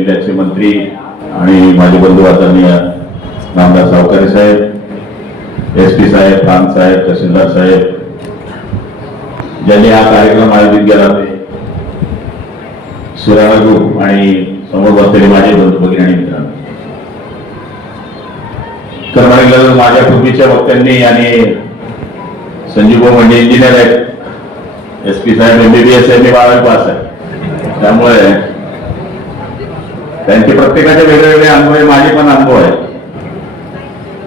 जिल्ह्याचे मंत्री आणि माझे बंधू आदरणीय नामदार सावकारी साहेब एस पी साहेब खान साहेब तहसीलदार साहेब ज्यांनी हा कार्यक्रम आयोजित केला. ते सुराणा ग्रुप आणि समोर बसलेले माझे बंधू भगिनी आणि मित्रांनो. तर म्हटलं माझ्या पूर्वीच्या वक्त्यांनी आणि संजीव भाऊ म्हणजे इंजिनियर आहेत. एस पी साहेब एमबीबीएस आहे मी बारावी पास आहे त्यामुळे त्यांचे प्रत्येकाचे वेगवेगळे अनुभव आहे, माझे पण अनुभव आहे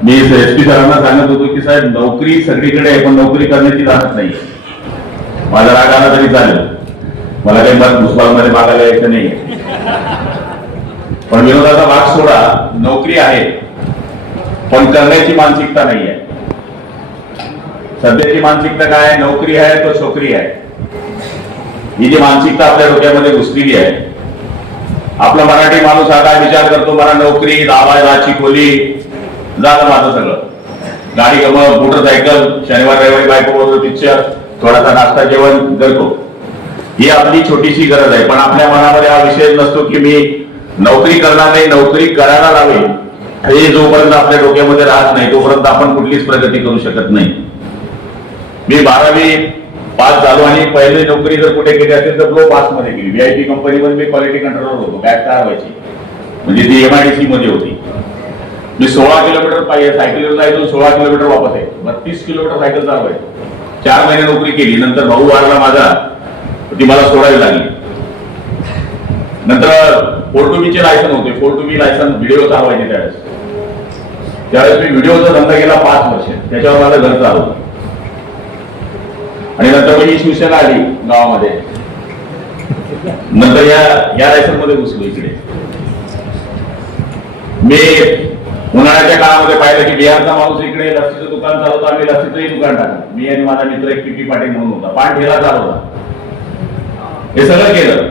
मी एस पी सरांना सांगत होतो की साहेब, नोकरी सगळीकडे आहे, पण नोकरी करण्याची जाणत नाही. माझा राग आला तरी चालेल. मला काही मत भुसबागमध्ये मागायला यायचं नाही. पण विरोधाचा भाग सोडा, नोकरी आहे, पण करण्याची मानसिकता नाही आहे. सध्याची मानसिकता काय आहे? नोकरी आहे तो छोकरी आहे. ही जी मानसिकता आपल्या डोक्यामध्ये घुसलेली आहे आपला मराठी माणूस हा काय विचार करतो मला नोकरी दावायची खोली झालं माझं सगळं. गाडी गमत मोटरसायकल शनिवार रविवारी बायको पिक्चर थोडासा नाश्ता जेवण करतो ही आपली छोटीशी गरज आहे पण आपल्या मनामध्ये हा विषय नसतो की मी नोकरी करणार नाही नोकरी करायला लावे हे जोपर्यंत आपल्या डोक्यामध्ये राहत नाही तोपर्यंत आपण कुठलीच प्रगती करू शकत नाही. मी बारावी पास झालो आणि पहिली नोकरी जर कुठे केली असेल तर ग्लो. पासमध्ये केली व्हीआयपी कंपनीमध्ये मी क्वालिटी कंट्रोलर होतो. बॅग तयार व्हायची म्हणजे ती एमआयडीसी मध्ये होती. मी सोळा किलोमीटर पाहिजे सायकलीवर जायचो सोळा किलोमीटर वापस आहे. बत्तीस किलोमीटर सायकल चालवायचो चार महिने नोकरी केली. नंतर भाऊ वाढला माझा. ती मला सोडावी लागली. नंतर फोर टू लायसन होते. Four two B licence video चालवायचे त्यावेळेस. त्यावेळेस मी व्हिडिओचा धंदा केला पाच वर्ष. त्याच्यावर माझं घर चालू आणि नंतर मग ही शिवसेना आली गावामध्ये. नंतर या या लायसनमध्ये घुसलो इकडे. मी उन्हाळ्याच्या काळामध्ये पाहिलं की बिहारचा माणूस इकडे लस्सीचं दुकान चालवतो आम्ही लस्सीचंही दुकान टाकलं मी आणि माझा मित्र एक पीपी पाटील म्हणून होता. पान ठेला चालवला. हे सगळं केलं.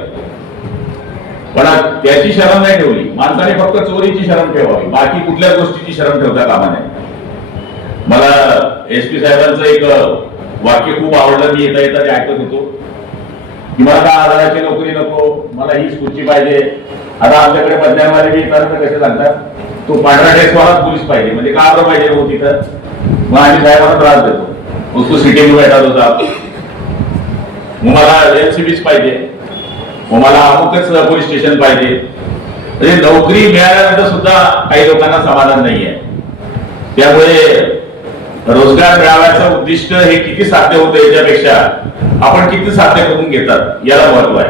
पण त्याची शरण नाही ठेवली. माणसाने फक्त चोरीची शरण ठेवावी. बाकी कुठल्याच गोष्टीची शरण ठेवता कामा नये. मला एस पी साहेबांचं एक वाक्य खूप आवडलं मी येता येता ते ऐकत होतो. की मला दहा आधाराची नोकरी नको मला हीच खुर्ची पाहिजे. आता आमच्याकडे बदल्यामध्ये मी येतात तर कसे सांगतात? तो पांढरा ड्रेसवालाच पोलीस पाहिजे म्हणजे का बरं पाहिजे हो तिथं? मग आम्ही साहेबांना त्रास देतो. उसको सिटी में बैठा होता. मग मला एलसीबीच पाहिजे. मग मला अमुकच पोलीस स्टेशन पाहिजे. म्हणजे नोकरी मिळाल्यानंतर सुद्धा काही लोकांना समाधान नाही आहे त्यामुळे रोजगार मिळाव्याचं उद्दिष्ट हे किती साध्य होतं याच्यापेक्षा आपण किती साध्य करून घेतात याला महत्त्व आहे.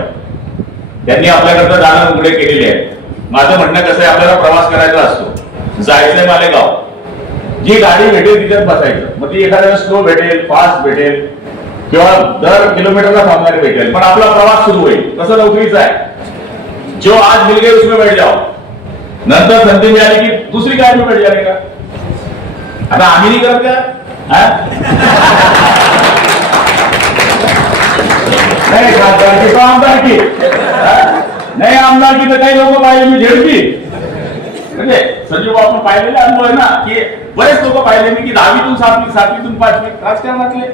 त्यांनी आपल्याकडनं दालन उघडे केलेले आहे माझं म्हणणं कसं आहे आपल्याला प्रवास करायचा असतो. जायचंय मालेगाव. जी गाडी भेटेल तिच्यात बसायचं. मग ती एखाद्या स्लो भेटेल फास्ट भेटेल किंवा दर किलोमीटरला थांबणारी भेटेल. पण आपला प्रवास सुरू होईल. कसं नोकरीचा आहे. जो आज मिल गए उसमें बैठ जाओ. नंतर संधी मिळाली की दुसरी गाडी बैठ जाने का? आता आम्ही नाही करत नाही खासदारकी आमदारकी नाही आमदारकी तर काही लोक पाहिले मी झेडपी म्हणजे संजीव आपण पाहिलेले अनुभव आहे ना की बरेच लोक पाहिले मी की दहावीतून सातवी सातवीतून पाचवी राजकारणातले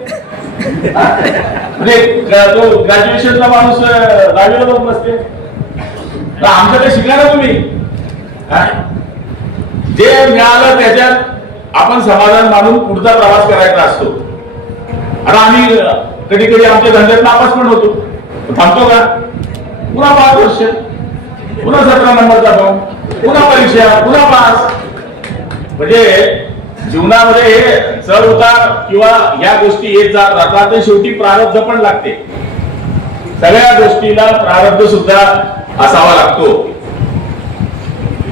म्हणजे तो ग्रॅज्युएशनचा माणूस दहावीला जाऊन बसते तर आमच्याकडे शिकला ना तुम्ही जे मिळालं त्याच्यात आपण समाधान मानून पुढचा प्रवास करायचा असतो. आता आम्ही कधी कधी आमच्या धंद्यात नापास पण होतो. थांबतो का? पुन्हा पाच वर्ष. पुन्हा सतरा नंबरचा फॉर्म पुन्हा परीक्षा. पुन्हा पास. म्हणजे जीवनामध्ये चढ उतार किंवा या गोष्टी येत जात राहतात तर शेवटी प्रारब्ध पण लागते. सगळ्या गोष्टीला प्रारब्ध सुद्धा असावा लागतो.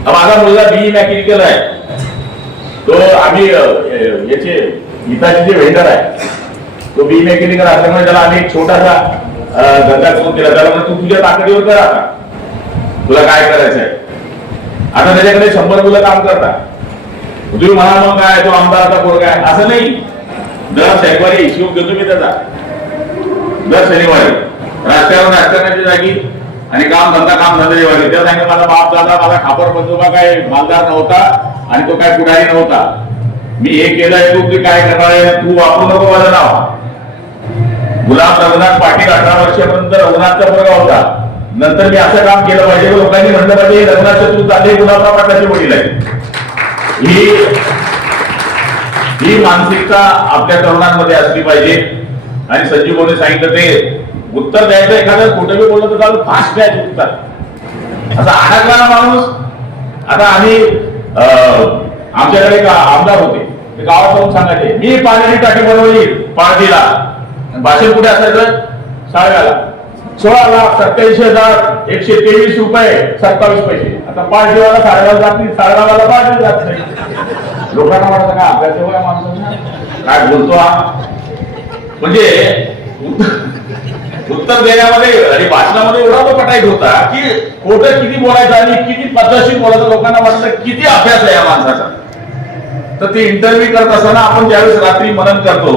माझा मुलगा बी मेकॅनिकल आहे. तो आम्ही याचे गीताचे जे वेंडर आहे तो बी मेकॅनिकल असल्यामुळे त्याला आम्ही एक छोटासा धंदा सुरू केला. त्याला तू तुझ्या ताकदीवर कर आता. तुला काय करायचं आहे आता त्याच्याकडे शंभर मुलं काम करतात. तुम्ही म्हणा मग काय तो आमदाराचा पोरगा आहे. असं नाही. दर शनिवारी हिशोब घेतो मी त्याचा. दर शनिवारी. राजकारण राजकारणाच्या जागी आणि काम धंदा काम धंदा जागी त्या सांगितलं माझा बाप दादा माझा खापर बंधुका काय मालदार नव्हता आणि तो काय पुढारी नव्हता. मी हे केलंय तू ते काय करणार आहे? तू वापरू नको माझं नाव. गुलाब रघुनाथ पाटील अठरा वर्षापर्यंत रघुनाथचा मुलगा होता. नंतर मी असं काम केलं पाहिजे लोकांनी म्हटलं पाहिजे रघुनाथ चतुर्थ आले गुलाबराव पाटलाचे वडील आहे ही ही मानसिकता आपल्या तरुणांमध्ये असली पाहिजे. आणि संजीव भाऊने सांगितलं ते उत्तर द्यायचं एखादं कुठे बी बोललं तर चालू फास्ट द्यायचं उत्तर. असा अडकणारा माणूस आता आम्ही अं, आमच्याकडे का आमदार होते ते गावात जाऊन सांगायचे मी पाण्याची टाकी बनवली पार्टीला. भाषण कुठे असायचं? साळव्याला सोळा लाख सत्याऐंशी हजार एकशे तेवीस रुपये सत्तावीस पैसे. आता पार्टीवाला साडेगाव जात नाही साडेगावाला पार्टी जात नाही. लोकांना वाटतं का अभ्यास आहे काय बोलतो हा? म्हणजे उत्तर देण्यामध्ये आणि भाषणामध्ये एवढा तो पटाईट होता की खोटं किती बोलायचं आणि किती पद्धतशीर बोलायचं लोकांना वाटलं किती अभ्यास आहे या माणसाचा. तर ते इंटरव्ह्यू करत असताना आपण ज्यावेळेस रात्री मनन करतो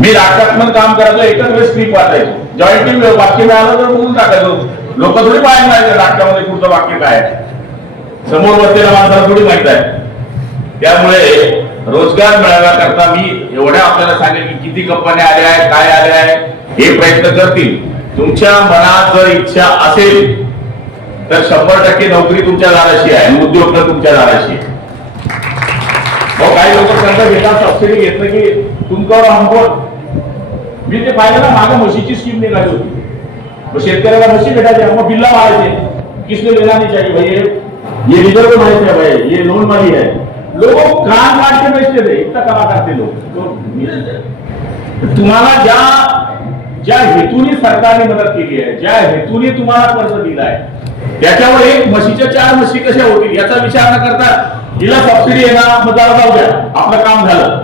मी राष्ट्रात्मक काम करायचो एकच वेळेस स्क्रिप्ट वाचायचो जॉईंट वाक्य मिळालं तर बोलून टाकायचो. लोक थोडी पाहायला माहिती नाटकामध्ये पुढचं वाक्य काय आहे. समोर बसलेल्या माणसाला थोडी माहीत आहे. त्यामुळे रोजगार मिळवण्याकरता मी एवढ्या आपल्याला सांगेल की किती कंपन्या आल्या आहेत काय आल्या आहेत प्रयत्न करतील. तुमच्या जर इच्छा असेल, तर टक्के नोकरी तुमच्या दाराशी उद्योग दाराशी स्कीम होती. बिल्ला किसने लेना नहीं चाहिए भाई, ये रिज़र्व है भाई, ये लोन है. लोग कान के बेचते थे, इतना लोग तो तुम्हाला ज्या ज्या हेतूने सरकारने मदत केली आहे ज्या हेतूने तुम्हाला कर्ज दिलं आहे त्याच्यावर एक म्हशीच्या चार म्हशी कशा होतील याचा विचार न करता हिला सबसिडी येणार मतदार जाऊ द्या. आपलं काम झालं.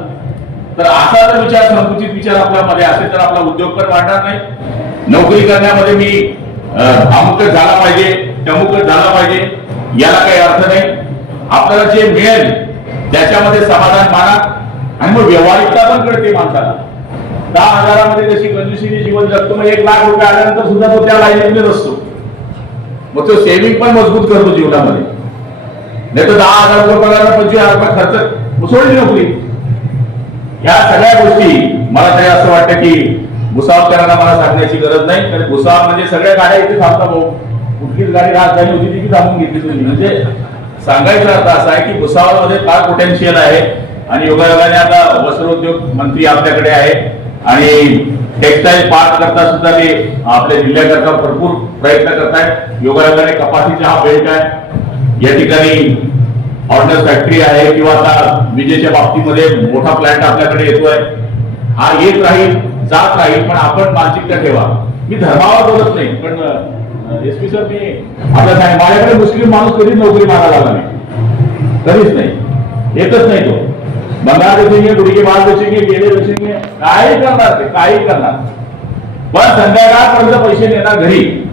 तर असा जर विचार संकुचित विचार आपल्यामध्ये असेल तर आपला उद्योग पण वाढणार नाही. नोकरी करण्यामध्ये मी अमुकच झाला पाहिजे तमुकच झाला पाहिजे याला काही अर्थ नाही. आपल्याला जे मिळेल त्याच्यामध्ये समाधान माना. आणि मग व्यवहारिकता पण कळते माणसाला. दहा हजारामध्ये जशी कंजूसीने जीवन जगतो मग एक लाख रुपये आल्यानंतर सुद्धा तो त्या लाईनीमध्ये असतो. मग तो सेव्हिंग पण मजबूत करतो जीवनामध्ये. नाही तर दहा हजार रुपये पगार पंचवीस हजार रुपये खर्च मग सोडली नोकरी. ह्या सगळ्या गोष्टी मला तरी असं वाटतं की भुसावकरांना मला सांगण्याची गरज नाही. कारण भुसाव म्हणजे सगळ्या गाड्या इथे थांबता भाऊ. कुठलीच गाडी राजधानी होती ती थांबून घेतली तुम्ही. म्हणजे सांगायचा अर्थ असा आहे की भुसावळमध्ये फार पोटेन्शियल आहे. आणि योगायोगाने आता वस्त्रोद्योग मंत्री आपल्याकडे आहे. आणि टेक्सटाईल पार्क करता सुद्धा ते आपल्या जिल्ह्याकरता भरपूर प्रयत्न करतायत योगायोगाने कपाशीचा हा बेल्ट आहे. या ठिकाणी ऑर्डर फॅक्टरी आहे किंवा आता विजेच्या बाबतीमध्ये मोठा प्लॅन्ट आपल्याकडे येतोय. हा येत राहील जात राहील पण आपण मानसिकता ठेवा. मी धर्मावर बोलत नाही पण एस पी सर मी आपल्या सांग माझ्याकडे मुस्लिम माणूस कधीच नोकरी मागायला आला नाही. कधीच नाही. येतच नाही तो. बंगाल बेचेंगे गुडगे बाल बेचेंगे केले बेचेंगे काही करणार ते काही करणार. पण संध्याकाळपर्यंत पैसे देणार घरी.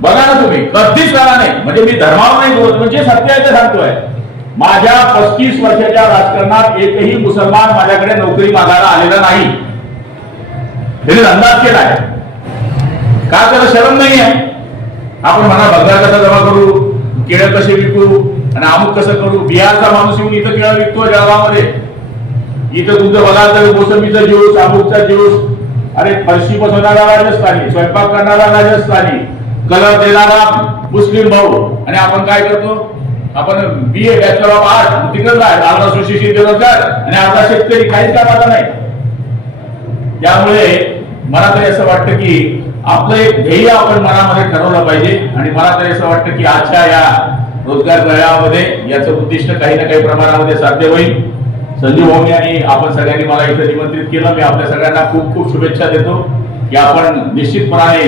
बघा ना तुम्ही कधीच करा नाही. म्हणजे मी धर्मावर नाही बोलत म्हणजे सत्य आहे ते सांगतोय. माझ्या पस्तीस वर्षाच्या राजकारणात एकही मुसलमान माझ्याकडे नोकरी मागायला आलेला नाही. त्यांनी अंदाज आहे. का त्याला शरम नाही आहे आपण म्हणा भगवा कसा जमा करू? केळं कसे विकू? आणि अमुक कसं करू? बिहारचा माणूस येऊन इथं केळं विकतो जळगावमध्ये इथं तुमचं बघाल तर मोसंबीचा ज्यूस अमुकचा ज्यूस. अरे फरशी बसवणारा राजस्थानी स्वयंपाक करणारा राजस्थानी कलर देणारा मुस्लिम भाऊ. आणि आपण काय करतो? आपण B A bachelor of art तिकडे अर्धा सुशिक्षित बेरोजगार आणि अर्धा शेतकरी काहीच कामाला नाही. त्यामुळे मला तरी असं वाटतं की आपलं एक ध्येय आपण मनामध्ये ठरवलं पाहिजे. आणि मला तरी असं वाटतं की आजच्या या रोजगार मेळाव्यामध्ये याचं उद्दिष्ट काही ना काही प्रमाणामध्ये साध्य होईल. संजीव भाऊनी आणि आपण सगळ्यांनी मला इथं निमंत्रित केलं. मी आपल्या सगळ्यांना खूप खूप शुभेच्छा देतो की आपण निश्चितपणाने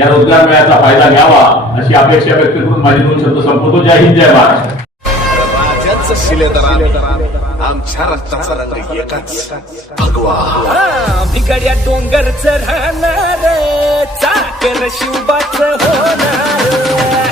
या रोजगार मेळ्याचा फायदा घ्यावा अशी अपेक्षा व्यक्त करून माझे दोन शब्द संपवतो. जय हिंद जय महाराष्ट्र. आमच्या रक्ताचा रंग एकच भगवा. भिगड्या डोंगरच राहणार चाकर शिवबाच होणार.